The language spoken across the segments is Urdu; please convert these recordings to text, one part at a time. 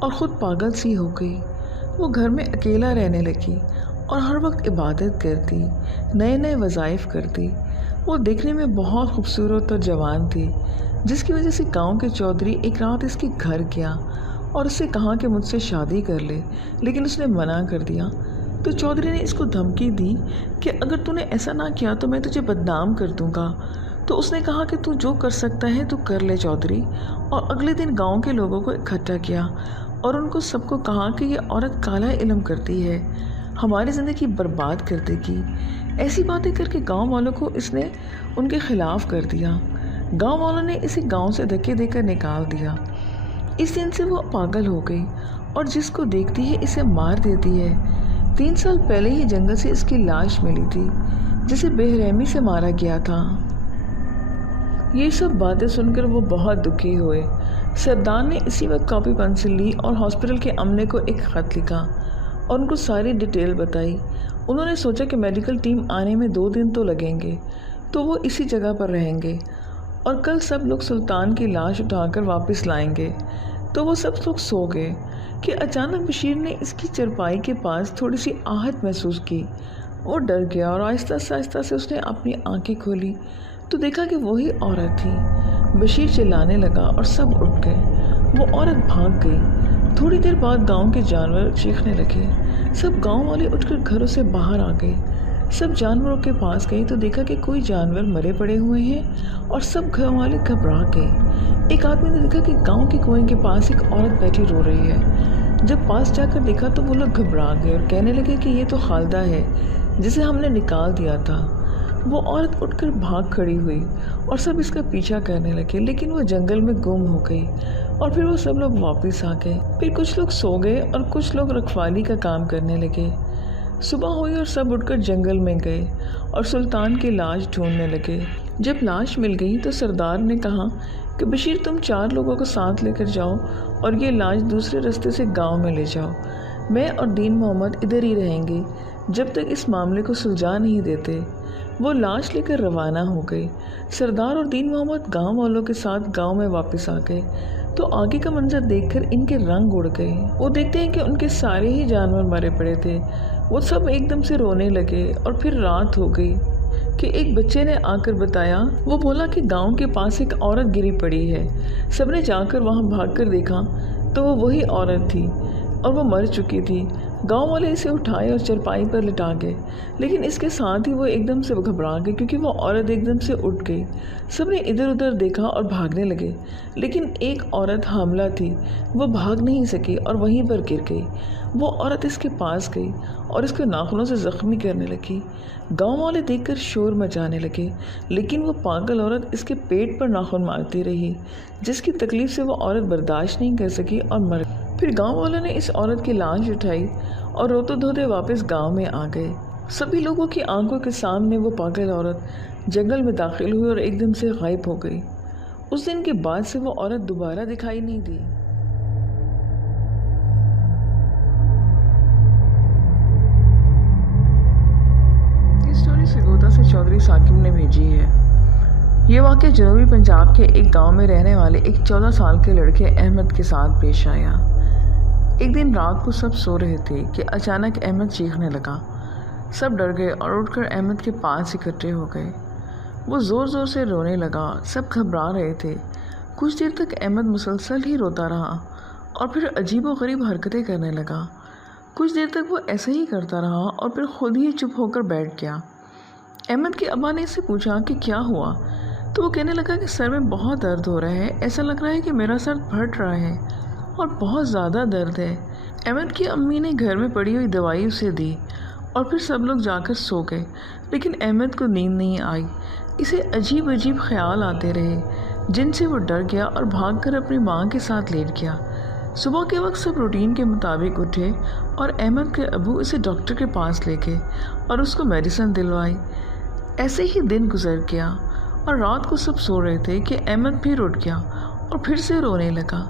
اور خود پاگل سی ہو گئی۔ وہ گھر میں اکیلا رہنے لگی اور ہر وقت عبادت کرتی، نئے نئے وظائف کرتی۔ وہ دیکھنے میں بہت خوبصورت اور جوان تھی، جس کی وجہ سے گاؤں کے چودھری ایک رات اس کے گھر گیا اور اس سے کہا کہ مجھ سے شادی کر لے، لیکن اس نے منع کر دیا۔ تو چودھری نے اس کو دھمکی دی کہ اگر تو نے ایسا نہ کیا تو میں تجھے بدنام کر دوں گا۔ تو اس نے کہا کہ تو جو کر سکتا ہے تو کر لے چودھری، اور اگلے دن گاؤں کے لوگوں کو اکٹھا کیا اور ان کو سب کو کہا کہ یہ عورت کالا علم کرتی ہے، ہماری زندگی برباد کر دے گی۔ ایسی باتیں کر کے گاؤں والوں کو اس نے ان کے خلاف کر دیا۔ گاؤں والوں نے اسے گاؤں سے دھکے دے کر نکال دیا۔ اس دن سے وہ پاگل ہو گئی اور جس کو دیکھتی ہے اسے مار دیتی ہے۔ 3 سال پہلے ہی جنگل سے اس کی لاش ملی تھی، جسے بے رحمی سے مارا گیا تھا۔ یہ سب باتیں سن کر وہ بہت دکھی ہوئے۔ سردار نے اسی وقت کاپی پنسل لی اور ہاسپٹل کے عملے کو ایک خط لکھا اور ان کو ساری ڈیٹیل بتائی۔ انہوں نے سوچا کہ میڈیکل ٹیم آنے میں 2 دن تو لگیں گے، تو وہ اسی جگہ پر رہیں گے اور کل سب لوگ سلطان کی لاش اٹھا کر واپس لائیں گے۔ تو وہ سب لوگ سو گئے کہ اچانک بشیر نے اس کی چرپائی کے پاس تھوڑی سی آہٹ محسوس کی۔ وہ ڈر گیا اور آہستہ سے اس نے اپنی آنکھیں کھولی تو دیکھا کہ وہی عورت تھی۔ بشیر چلانے لگا اور سب اٹھ گئے۔ وہ عورت بھاگ گئی۔ تھوڑی دیر بعد گاؤں کے جانور چیخنے لگے۔ سب گاؤں والے اٹھ کر گھروں سے باہر آ گئے۔ سب جانوروں کے پاس گئے تو دیکھا کہ کوئی جانور مرے پڑے ہوئے ہیں اور سب گھر والے گھبرا گئے۔ ایک آدمی نے دیکھا کہ گاؤں کے کنویں کے پاس ایک عورت بیٹھی رو رہی ہے۔ جب پاس جا کر دیکھا تو وہ لوگ گھبرا گئے اور کہنے لگے کہ یہ تو خالدہ ہے جسے ہم نے نکال دیا تھا۔ وہ عورت اٹھ کر بھاگ کھڑی ہوئی اور سب اس کا پیچھا کرنے لگے، لیکن وہ جنگل میں گم ہو گئی اور پھر وہ سب لوگ واپس آ گئے۔ پھر کچھ لوگ سو گئے اور کچھ لوگ رکھوالی کا کام کرنے لگے۔ صبح ہوئی اور سب اٹھ کر جنگل میں گئے اور سلطان کی لاش ڈھونڈنے لگے۔ جب لاش مل گئی تو سردار نے کہا کہ بشیر تم 4 لوگوں کو ساتھ لے کر جاؤ اور یہ لاش دوسرے راستے سے گاؤں میں لے جاؤ۔ میں اور دین محمد ادھر ہی رہیں گے جب تک اس معاملے کو سلجھا نہیں دیتے۔ وہ لاش لے کر روانہ ہو گئے۔ سردار اور دین محمد گاؤں والوں کے ساتھ گاؤں میں واپس آ گئے تو آگے کا منظر دیکھ کر ان کے رنگ اڑ گئے۔ وہ دیکھتے ہیں کہ ان کے سارے ہی جانور مرے پڑے تھے۔ وہ سب ایک دم سے رونے لگے اور پھر رات ہو گئی کہ ایک بچے نے آ کر بتایا۔ وہ بولا کہ گاؤں کے پاس ایک عورت گری پڑی ہے۔ سب نے جا کر وہاں بھاگ کر دیکھا تو وہ وہی عورت تھی اور وہ مر چکی تھی۔ گاؤں والے اسے اٹھائے اور چرپائی پر لٹا گئے، لیکن اس کے ساتھ ہی وہ ایک دم سے گھبرا گئے کیونکہ وہ عورت ایک دم سے اٹھ گئی۔ سب نے ادھر ادھر دیکھا اور بھاگنے لگے، لیکن ایک عورت حاملہ تھی، وہ بھاگ نہیں سکی اور وہیں پر گر گئی۔ وہ عورت اس کے پاس گئی اور اس کے ناخنوں سے زخمی کرنے لگی۔ گاؤں والے دیکھ کر شور مچانے لگے، لیکن وہ پاگل عورت اس کے پیٹ پر ناخن مارتی رہی، جس کی تکلیف سے وہ عورت برداشت نہیں کر سکی اور مر گئی۔ پھر گاؤں والوں نے اس عورت کی لاش اٹھائی اور روتے دھوتے واپس گاؤں میں آ گئے۔ سبھی لوگوں کی آنکھوں کے سامنے وہ پاگل عورت جنگل میں داخل ہوئی اور ایک دم سے غائب ہو گئی۔ اس دن کے بعد سے وہ عورت دوبارہ دکھائی نہیں دی۔ سرگودا سے چودھری ثاقب نے بھیجی ہے۔ یہ واقعہ جنوبی پنجاب کے ایک گاؤں میں رہنے والے ایک 14 سال کے لڑکے احمد کے ساتھ پیش آیا۔ ایک دن رات کو سب سو رہے تھے کہ اچانک احمد چیخنے لگا۔ سب ڈر گئے اور اٹھ کر احمد کے پاس اکٹھے ہو گئے۔ وہ زور زور سے رونے لگا، سب گھبرا رہے تھے۔ کچھ دیر تک احمد مسلسل ہی روتا رہا اور پھر عجیب و غریب حرکتیں کرنے لگا۔ کچھ دیر تک وہ ایسے ہی کرتا رہا اور پھر خود ہی چپ ہو کر بیٹھ گیا۔ احمد کے ابا نے اس سے پوچھا کہ کیا ہوا، تو وہ کہنے لگا کہ سر میں بہت درد ہو رہا ہے، ایسا لگ رہا ہے کہ میرا سر پھٹ رہا ہے اور بہت زیادہ درد ہے۔ احمد کی امی نے گھر میں پڑی ہوئی دوائی اسے دی اور پھر سب لوگ جا کر سو گئے، لیکن احمد کو نیند نہیں آئی۔ اسے عجیب عجیب خیال آتے رہے جن سے وہ ڈر گیا اور بھاگ کر اپنی ماں کے ساتھ لیٹ گیا۔ صبح کے وقت سب روٹین کے مطابق اٹھے اور احمد کے ابو اسے ڈاکٹر کے پاس لے گئے اور اس کو میڈیسن دلوائی۔ ایسے ہی دن گزر گیا اور رات کو سب سو رہے تھے کہ احمد پھر اٹھ گیا اور پھر سے رونے لگا۔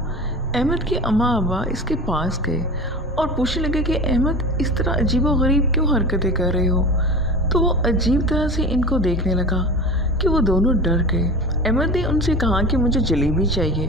احمد کے اماں ابا اس کے پاس گئے اور پوچھنے لگے کہ احمد اس طرح عجیب و غریب کیوں حرکتیں کر رہے ہو؟ تو وہ عجیب طرح سے ان کو دیکھنے لگا کہ وہ دونوں ڈر گئے۔ احمد نے ان سے کہا کہ مجھے جلیبی چاہیے،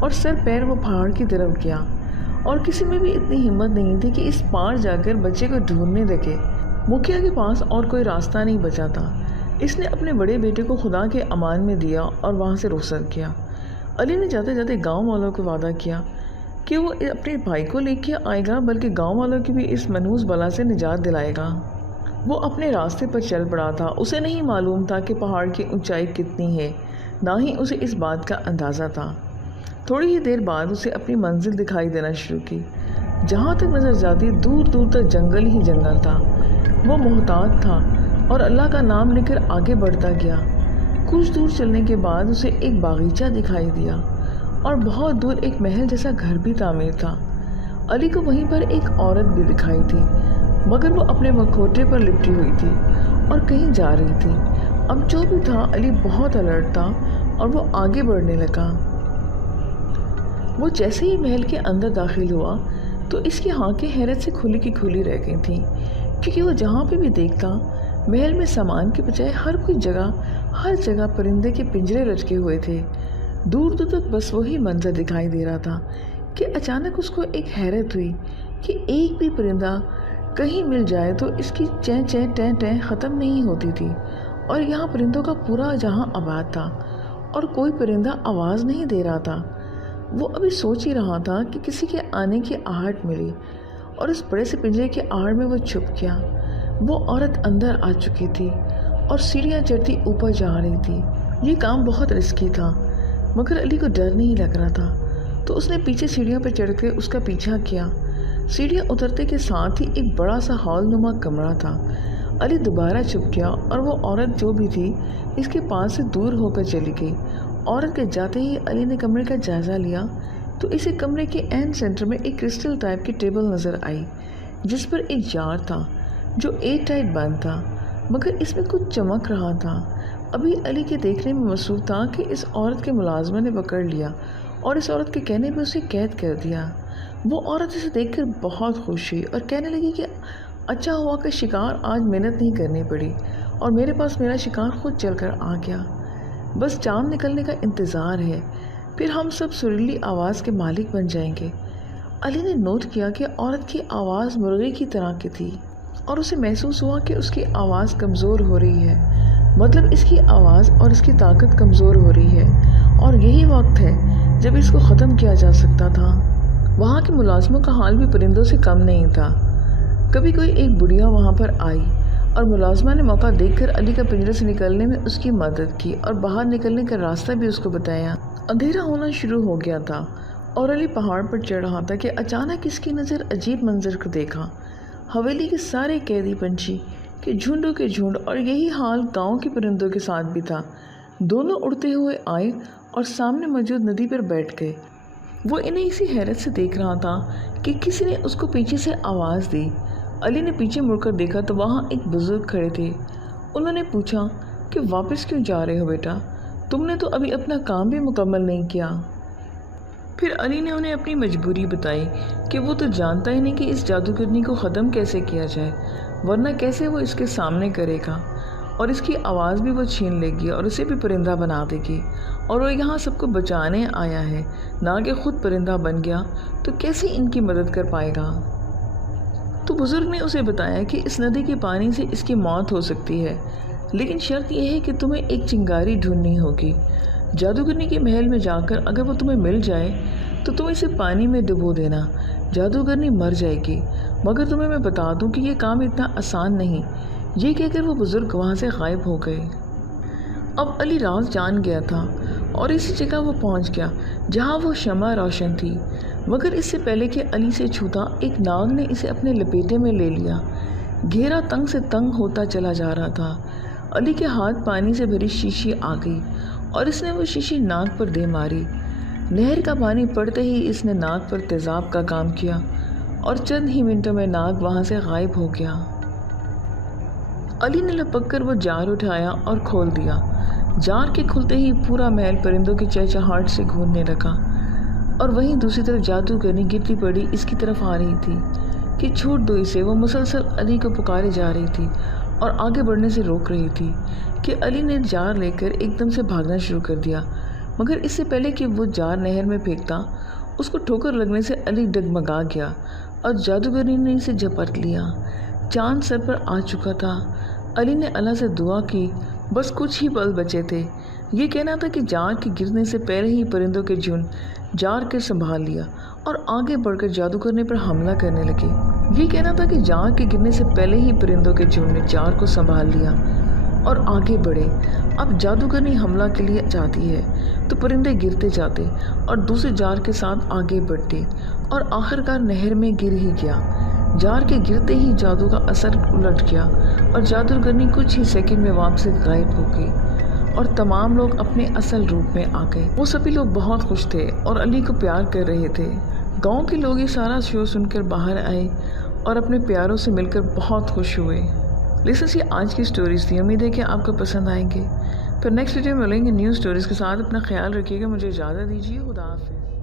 اور سر پیر وہ پہاڑ کی طرف گیا، اور کسی میں بھی اتنی ہمت نہیں تھی کہ اس پار جا کر بچے کو ڈھونڈنے لگے۔ مکھیا کے پاس اور کوئی راستہ نہیں بچا تھا۔ اس نے اپنے بڑے بیٹے کو خدا کے امان میں دیا اور وہاں سے رخصت کیا۔ علی نے جاتے جاتے گاؤں والوں کو وعدہ کیا کہ وہ اپنے بھائی کو لے کے آئے گا، بلکہ گاؤں والوں کی بھی اس منحوس بلا سے نجات دلائے گا۔ وہ اپنے راستے پر چل پڑا تھا۔ اسے نہیں معلوم تھا کہ پہاڑ کی اونچائی کتنی ہے، نہ ہی اسے اس بات کا اندازہ تھا۔ تھوڑی ہی دیر بعد اسے اپنی منزل دکھائی دینا شروع کی۔ جہاں تک نظر جاتی دور دور تک جنگل ہی جنگل تھا۔ وہ محتاط تھا اور اللہ کا نام لے کر آگے بڑھتا گیا۔ کچھ دور چلنے کے بعد اسے ایک باغیچہ دکھائی دیا اور بہت دور ایک محل جیسا گھر بھی تعمیر تھا۔ علی کو وہیں پر ایک عورت بھی دکھائی تھی، مگر وہ اپنے مکھوٹے پر لپٹی ہوئی تھی اور کہیں جا رہی تھی۔ اب جو بھی تھا، علی بہت الرٹ تھا اور وہ آگے بڑھنے لگا۔ وہ جیسے ہی محل کے اندر داخل ہوا تو اس کی آنکھیں حیرت سے کھلی کی کھلی رہ گئی تھیں، کیونکہ وہ جہاں پہ بھی دیکھتا محل میں سامان کے بجائے ہر جگہ پرندے کے پنجرے لٹکے ہوئے تھے۔ دور دور تک بس وہی منظر دکھائی دے رہا تھا کہ اچانک اس کو ایک حیرت ہوئی کہ ایک بھی پرندہ کہیں مل جائے تو اس کی چیں چیں ٹیں ٹیں ختم نہیں ہوتی تھی، اور یہاں پرندوں کا پورا جہاں آباد تھا اور کوئی پرندہ آواز نہیں دے رہا تھا۔ وہ ابھی سوچ ہی رہا تھا کہ کسی کے آنے کی آہٹ ملی اور اس بڑے سے پنجرے کی آڑ میں وہ چھپ گیا۔ وہ عورت اندر آ چکی تھی اور سیڑھیاں چڑھتی اوپر جا رہی تھی۔ یہ کام بہت رسکی تھا، مگر علی کو ڈر نہیں لگ رہا تھا، تو اس نے پیچھے سیڑھیاں پہ چڑھ کے اس کا پیچھا کیا۔ سیڑھیاں اترتے کے ساتھ ہی ایک بڑا سا ہال نما کمرہ تھا۔ علی دوبارہ چھپ گیا اور وہ عورت جو بھی تھی اس کے پاس سے دور ہو کر چلی گئی۔ عورت کے جاتے ہی علی نے کمرے کا جائزہ لیا تو اسے کمرے کے عین سینٹر میں ایک کرسٹل ٹائپ کی ٹیبل نظر آئی، جس پر ایک جار تھا جو ایئر ٹائٹ بند تھا، مگر اس میں کچھ چمک رہا تھا۔ ابھی علی کے دیکھنے میں مصروف تھا کہ اس عورت کے ملازمہ نے پکڑ لیا اور اس عورت کے کہنے پہ اسے قید کر دیا۔ وہ عورت اسے دیکھ کر بہت خوش ہوئی اور کہنے لگی کہ اچھا ہوا کہ شکار آج محنت نہیں کرنی پڑی اور میرے پاس میرا شکار خود چل کر آ گیا۔ بس چاند نکلنے کا انتظار ہے، پھر ہم سب سریلی آواز کے مالک بن جائیں گے۔ علی نے نوٹ کیا کہ عورت کی آواز مرغی کی طرح کی تھی اور اسے محسوس ہوا کہ اس کی آواز کمزور ہو رہی ہے، مطلب اس کی آواز اور اس کی طاقت کمزور ہو رہی ہے، اور یہی وقت ہے جب اس کو ختم کیا جا سکتا تھا۔ وہاں کے ملازموں کا حال بھی پرندوں سے کم نہیں تھا۔ کبھی کوئی ایک بڑھیا وہاں پر آئی اور ملازمہ نے موقع دیکھ کر علی کا پنجرے سے نکلنے میں اس کی مدد کی اور باہر نکلنے کا راستہ بھی اس کو بتایا۔ اندھیرا ہونا شروع ہو گیا تھا اور علی پہاڑ پر چڑھ رہا تھا کہ اچانک اس کی نظر عجیب منظر کو دیکھا۔ حویلی کے سارے قیدی پنچھی کے جھنڈوں کے جھنڈ، اور یہی حال گاؤں کے پرندوں کے ساتھ بھی تھا، دونوں اڑتے ہوئے آئے اور سامنے موجود ندی پر بیٹھ گئے۔ وہ انہیں اسی حیرت سے دیکھ رہا تھا کہ کسی نے اس کو پیچھے سے آواز دی۔ علی نے پیچھے مڑ کر دیکھا تو وہاں ایک بزرگ کھڑے تھے۔ انہوں نے پوچھا کہ واپس کیوں جا رہے ہو بیٹا؟ تم نے تو ابھی اپنا کام بھی مکمل نہیں کیا۔ پھر علی نے انہیں اپنی مجبوری بتائی کہ وہ تو جانتا ہی نہیں کہ اس جادوگرنی کو ختم کیسے کیا جائے، ورنہ کیسے وہ اس کے سامنے کرے گا، اور اس کی آواز بھی وہ چھین لے گی اور اسے بھی پرندہ بنا دے گی، اور وہ یہاں سب کو بچانے آیا ہے، نہ کہ خود پرندہ بن گیا تو کیسے ان کی مدد کر پائے گا۔ تو بزرگ نے اسے بتایا کہ اس ندی کے پانی سے اس کی موت ہو سکتی ہے، لیکن شرط یہ ہے کہ تمہیں ایک چنگاری ڈھونڈنی ہوگی۔ جادوگرنی کے محل میں جا کر اگر وہ تمہیں مل جائے تو تم اسے پانی میں ڈبو دینا، جادوگرنی مر جائے گی۔ مگر تمہیں میں بتا دوں کہ یہ کام اتنا آسان نہیں۔ یہ کہہ کر وہ بزرگ وہاں سے غائب ہو گئے۔ اب علی راز جان گیا تھا اور اسی جگہ وہ پہنچ گیا جہاں وہ شمع روشن تھی، مگر اس سے پہلے کہ علی سے چھوتا ایک ناگ نے اسے اپنے لپیٹے میں لے لیا۔ گھیرا تنگ سے تنگ ہوتا چلا جا رہا تھا۔ علی کے ہاتھ پانی سے بھری شیشی آ گئی اور اس نے وہ شیشی ناک پر دے ماری۔ نہر کا پانی پڑتے ہی اس نے ناک پر تیزاب کا کام کیا اور چند ہی منٹوں میں ناگ وہاں سے غائب ہو گیا۔ علی نے لپک کر وہ جار اٹھایا اور کھول دیا۔ جار کے کھلتے ہی پورا محل پرندوں کی چہچہاہٹ سے گونجنے لگا، اور وہیں دوسری طرف جادوگرنی گرتی پڑی اس کی طرف آ رہی تھی کہ چھوٹ دو اسے۔ وہ مسلسل علی کو پکارے جا رہی تھی اور آگے بڑھنے سے روک رہی تھی کہ علی نے جار لے کر ایک دم سے بھاگنا شروع کر دیا۔ مگر اس سے پہلے کہ وہ جار نہر میں پھینکتا اس کو ٹھوکر لگنے سے علی ڈگمگا گیا اور جادوگرنی نے اسے جھپٹ لیا۔ چاند سر پر آ چکا تھا۔ علی نے اللہ سے دعا کی، بس کچھ ہی پل بچے تھے۔ یہ کہنا تھا کہ جار کے گرنے سے پہلے ہی پرندوں کے جھنڈ جار کے سنبھال لیا اور آگے بڑھ کر جادوگرنی پر حملہ کرنے لگے۔ یہ کہنا تھا کہ جار کے گرنے سے پہلے ہی پرندوں کے جھنڈ نے جار کو سنبھال لیا اور آگے بڑھے۔ اب جادوگرنی حملہ کے لیے جاتی ہے تو پرندے گرتے جاتے اور دوسرے جار کے ساتھ آگے بڑھتے اور آخرکار نہر میں گر ہی گیا۔ جار کے گرتے ہی جادو کا اثر الٹ گیا اور جادوگرنی کچھ ہی سیکنڈ میں وہاں سے غائب ہو گئی اور تمام لوگ اپنے اصل روپ میں آ گئے۔ وہ سبھی لوگ بہت خوش تھے اور علی کو پیار کر رہے تھے۔ گاؤں کے لوگ یہ سارا شو سن کر باہر آئے اور اپنے پیاروں سے مل کر بہت خوش ہوئے۔ لسنرز، یہ آج کی سٹوریز تھی۔ امید ہے کہ آپ کو پسند آئیں گے۔ پھر نیکسٹ ویڈیو میں ملیں گے نیو سٹوریز کے ساتھ۔ اپنا خیال رکھیے گا۔ مجھے اجازت دیجیے۔ خدا حافظ۔